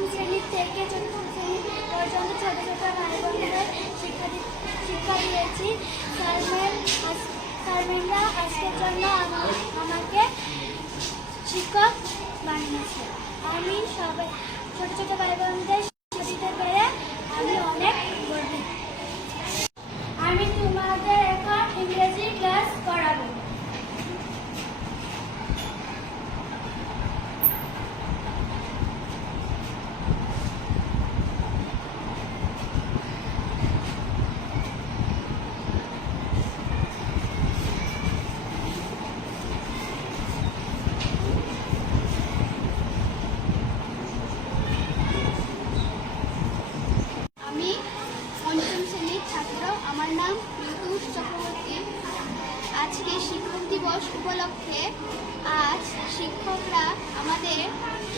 প্রথম শ্রেণি থেকে চতুর্থ শ্রেণি পর্যন্ত ছোট ছোট ভাই বোনদের শিক্ষা শিক্ষা দিয়েছি স্যারম্যান স্যারম্যানরা আজকের জন্য আমা- আমাকে শিক্ষক বানিয়েছে। আমি সবাই ছোট ছোট ভাই বোনদের আমার নাম ঋতুষ চক্রবর্তী। আজকে শিক্ষক দিবস উপলক্ষে আজ শিক্ষকরা আমাদের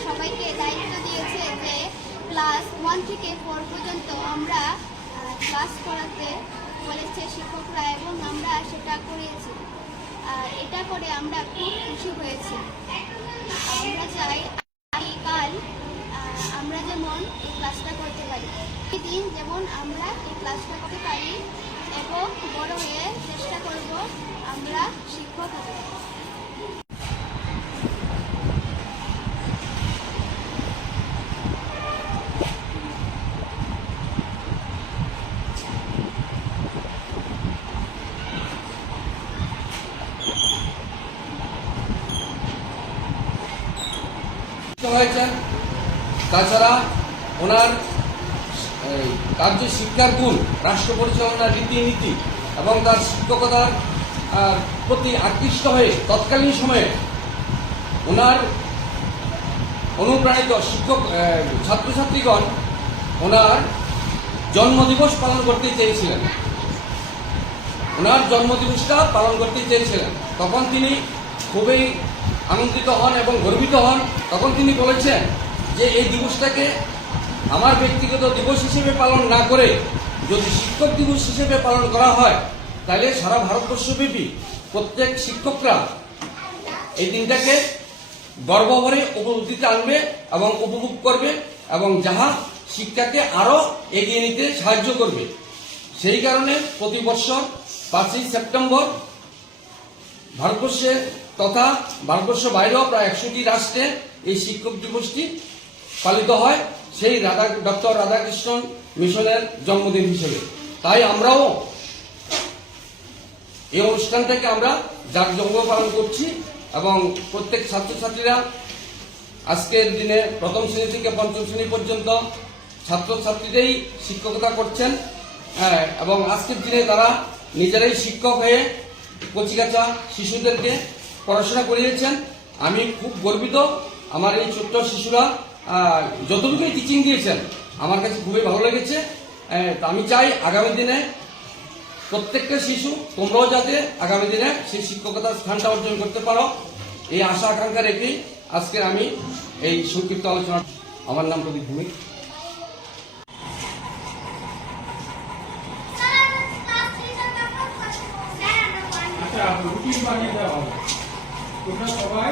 সবাইকে দায়িত্ব দিয়েছে যে ক্লাস ওয়ান থেকে ফোর পর্যন্ত আমরা ক্লাস করাতে বলেছে শিক্ষকরা এবং আমরা সেটা করিয়েছি আর এটা করে আমরা খুব খুশি হয়েছি। আমরা চাই আগামীকাল আমরা যেমন এই ক্লাসটা করতে পারি এই দিন যেমন আমরা এই ক্লাসটা করতে পারি এবং বড় হয়ে চেষ্টা করব আমরা শিক্ষক হয়েছেন। তাছাড়া ওনার তার যে শিক্ষার গুণ, রাষ্ট্র পরিচালনার রীতিনীতি এবং তার শিক্ষকতার প্রতি আকৃষ্ট হয়ে তৎকালীন সময়ে ওনার অনুপ্রাণিত শিক্ষক ছাত্রছাত্রীগণ ওনার জন্মদিবস পালন করতে চেয়েছিলেন। ওনার জন্মদিবসটা পালন করতে চেয়েছিলেন। তখন তিনি খুবই আনন্দিত হন এবং গর্বিত হন। তখন তিনি বলেছেন যে এই দিবসটাকে আমার ব্যক্তিগত দিবস হিসেবে পালন না করে যদি শিক্ষক দিবস হিসেবে পালন করা হয়, তাহলে সারা ভারতবর্ষব্যাপী প্রত্যেক শিক্ষকরা এই দিনটাকে গর্বভরে উপলব্ধিতে আনবে এবং উপভোগ করবে এবং যাহা শিক্ষাকে আরও এগিয়ে নিতে সাহায্য করবে। সেই কারণে প্রতি বছর পাঁচই সেপ্টেম্বর ভারতবর্ষে তথা ভারতবর্ষ বাইরেও প্রায় একশোটি রাষ্ট্রে এই শিক্ষক দিবসটি পালিত হয়। সেই রাধা ডক্টর রাধাকৃষ্ণন মিশনের জন্মদিন হিসেবে। তাই আমরাও এই অনুষ্ঠানটাকে আমরা জাঁকজমক পালন করছি এবং প্রত্যেক ছাত্রছাত্রীরা আজকের দিনে প্রথম শ্রেণি থেকে পঞ্চম শ্রেণি পর্যন্ত ছাত্রছাত্রীরাই শিক্ষকতা করছেন। হ্যাঁ, এবং আজকের দিনে তারা নিজেরাই শিক্ষক হয়ে কচিকাচা শিশুদেরকে পড়াশোনা করিয়েছেন। আমি খুব গর্বিত আমার এই ছোট্ট শিশুরা যতটুকুই টিচিং দিয়েছেন, আমার কাছে খুবই ভালো লেগেছে। আমি চাই আগামী দিনে প্রত্যেকটা শিশু, তোমরাও যাতে আগামী দিনে সেই শিক্ষকতার স্থানটা অর্জন করতে পারো। এই আশা আকাঙ্ক্ষা রেখেই আজকে আমি এই সংক্ষিপ্ত আলোচনা আমার নাম প্রদীপ ভূমিক। আচ্ছা রুটিন বানিয়ে দেওয়া হবে। তোমরা সবাই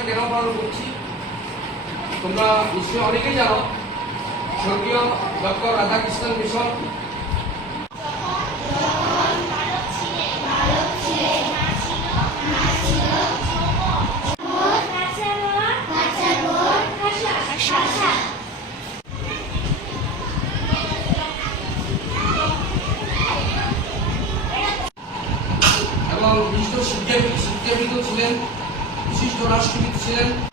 আমরা কেন পালন করছি। তোমরা নিশ্চয়ই অনেকেই জানো, স্বর্গীয় ডক্টর রাধাকৃষ্ণন মিশন। এবং বিশিষ্ট শিক্ষাবিদ ছিলেন, বিশিষ্ট রাষ্ট্রবিদ ছিলেন